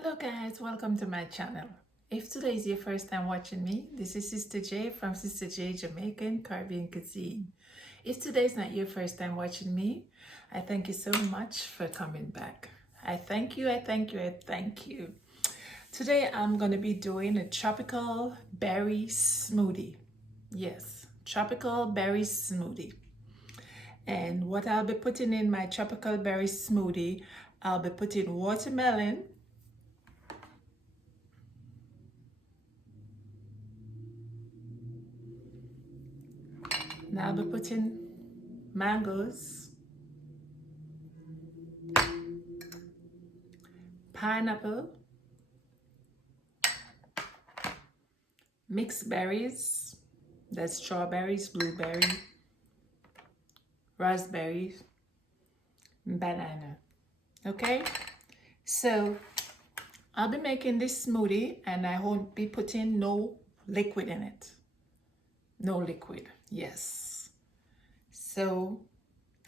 Hello guys, welcome to my channel. If today is your first time watching me, this is Sister J from Sister J Jamaican Caribbean Cuisine. If today is not your first time watching me, I thank you so much for coming back. I thank you. Today I'm going to be doing a tropical berry smoothie. Yes, tropical berry smoothie. And what I'll be putting in my tropical berry smoothie, I'll be putting watermelon, and I'll be putting mangoes, pineapple, mixed berries, that's strawberries, blueberry, raspberries, banana. Okay, so I'll be making this smoothie and I won't be putting no liquid in it. No liquid, yes. So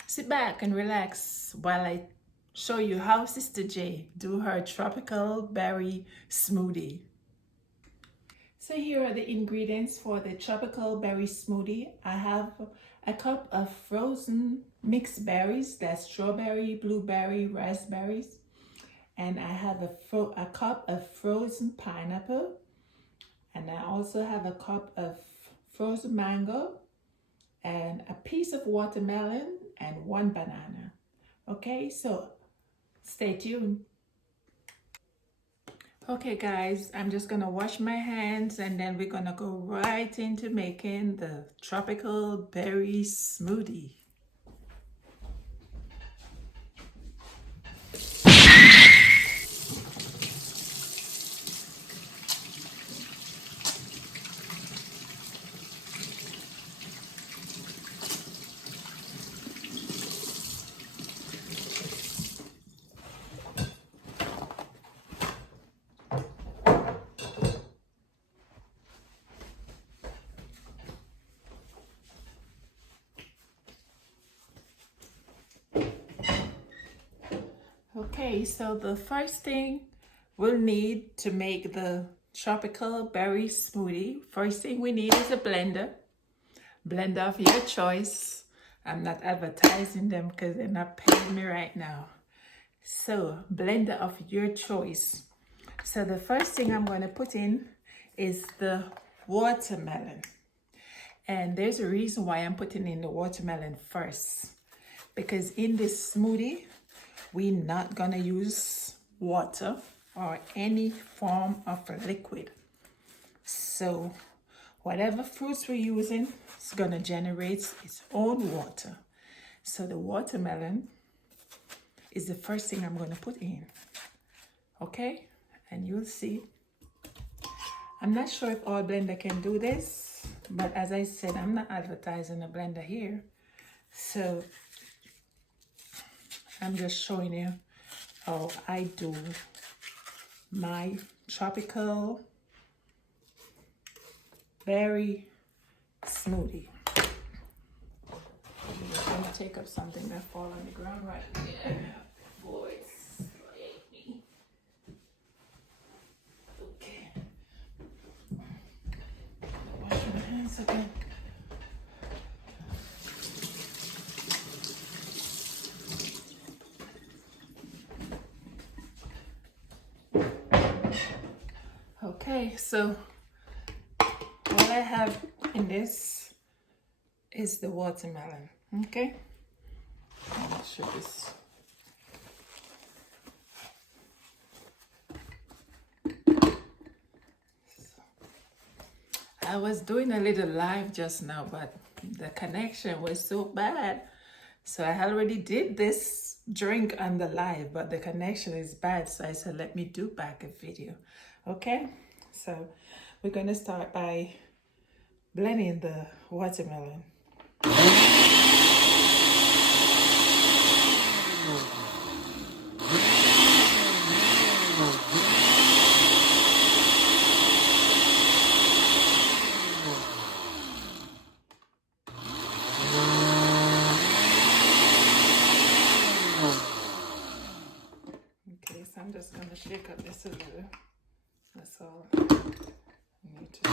sit back and relax while I show you how Sister J do her tropical berry smoothie. So here are the ingredients for the tropical berry smoothie. I have a cup of frozen mixed berries, that's strawberry, blueberry, raspberries. And I have a cup of frozen pineapple. And I also have a cup of frozen mango and a piece of watermelon and one banana. Okay, so stay tuned. Okay guys, I'm just gonna wash my hands and then we're gonna go right into making the tropical berry smoothie. Okay, so the first thing we'll need to make the tropical berry smoothie, first thing we need is a blender. Blender of your choice. I'm not advertising them because they're not paying me right now. So, blender of your choice. So the first thing I'm going to put in is the watermelon. And there's a reason why I'm putting in the watermelon first. Because in this smoothie, we're not going to use water or any form of liquid. So whatever fruits we're using is going to generate its own water. So the watermelon is the first thing I'm going to put in. Okay? And you'll see. I'm not sure if our blender can do this, but as I said, I'm not advertising a blender here. So I'm just showing you how I do my tropical berry smoothie. I'm just going to take up something that fall on the ground right there. Boys, hate me. Okay. Wash my hands again. Okay, so what I have in this is the watermelon. Okay, I'm not sure this. I was doing a little live just now, but the connection was so bad. So I already did this drink on the live, but the connection is bad. So I said, let me do back a video. Okay, so we're gonna start by blending the watermelon. just gonna shake up this a little. That's all I need to do.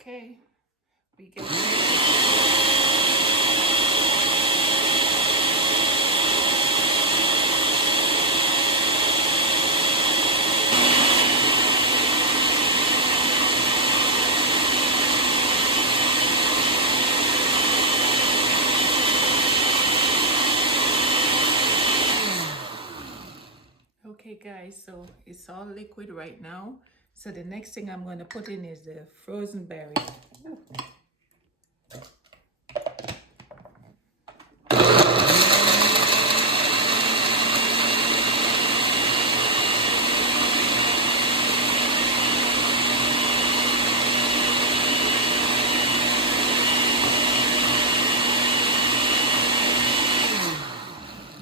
Okay, we get okay, guys, so it's all liquid right now. So the next thing I'm going to put in is the frozen berry. Ooh.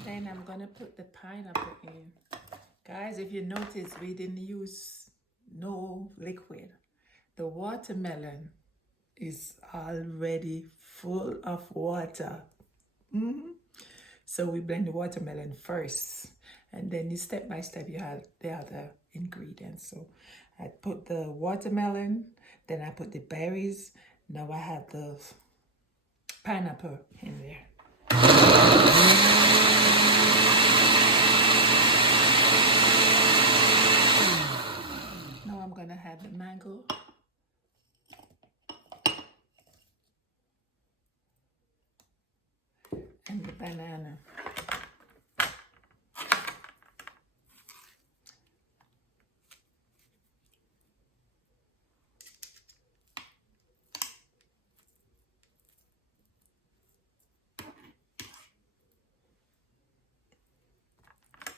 Then I'm going to put the pineapple in. Guys, if you notice, we didn't use no liquid. The watermelon is already full of water. So we blend the watermelon first, and then you step by step you have the other ingredients. So I put the watermelon, then I put the berries. Now I have the pineapple in there. Now I'm gonna add the mango. And the banana.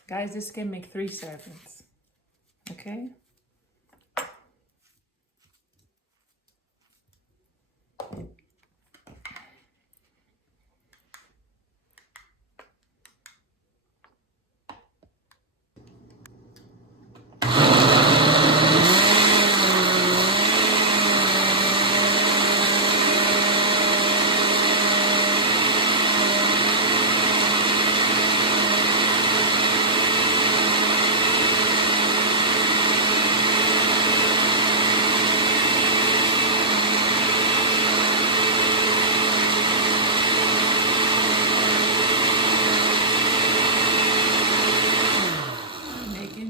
Guys, this can make 3 servings, okay?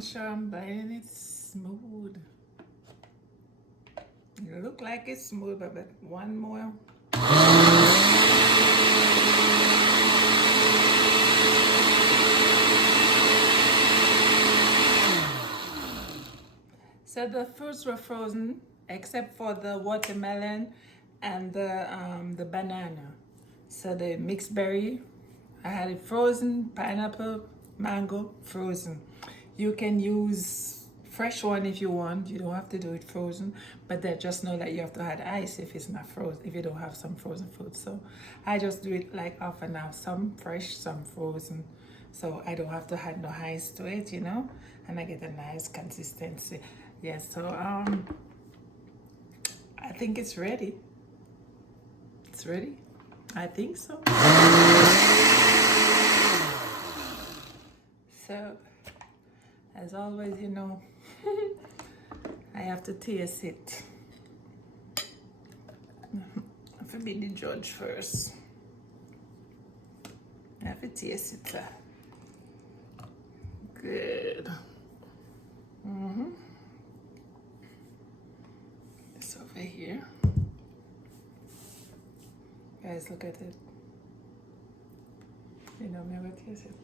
Sure I'm blending it smooth. It look like it's smooth, but one more. So the fruits were frozen except for the watermelon and the banana. So the mixed berry, I had it frozen, pineapple, mango, frozen. You can use fresh one if you want. You don't have to do it frozen, but then just know that you have to add ice if it's not frozen, if you don't have some frozen food. So I just do it like half an hour, some fresh, some frozen. So I don't have to add no ice to it, you know, and I get a nice consistency. Yes, so I think it's ready. It's ready. I think so. So, as always, you know, I have to taste it. I have to be the judge first. I have to taste it. Good. It's over here. Guys, look at it. You know me, what taste it.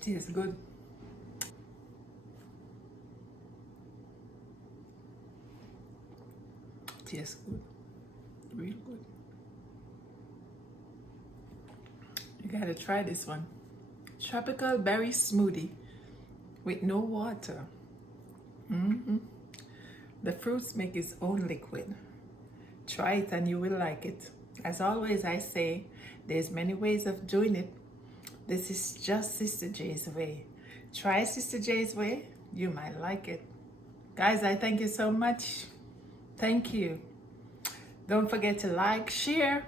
Tastes good. Tastes good. Real good. You gotta try this one. Tropical berry smoothie with no water. The fruits make its own liquid. Try it and you will like it. As always, I say there's many ways of doing it. This is just Sister J's way. Try Sister J's way, you might like it. Guys, I thank you so much. Thank you. Don't forget to like, share,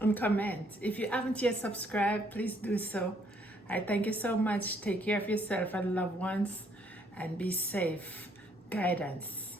and comment. If you haven't yet subscribed, please do so. I thank you so much. Take care of yourself and loved ones, and be safe. Guidance.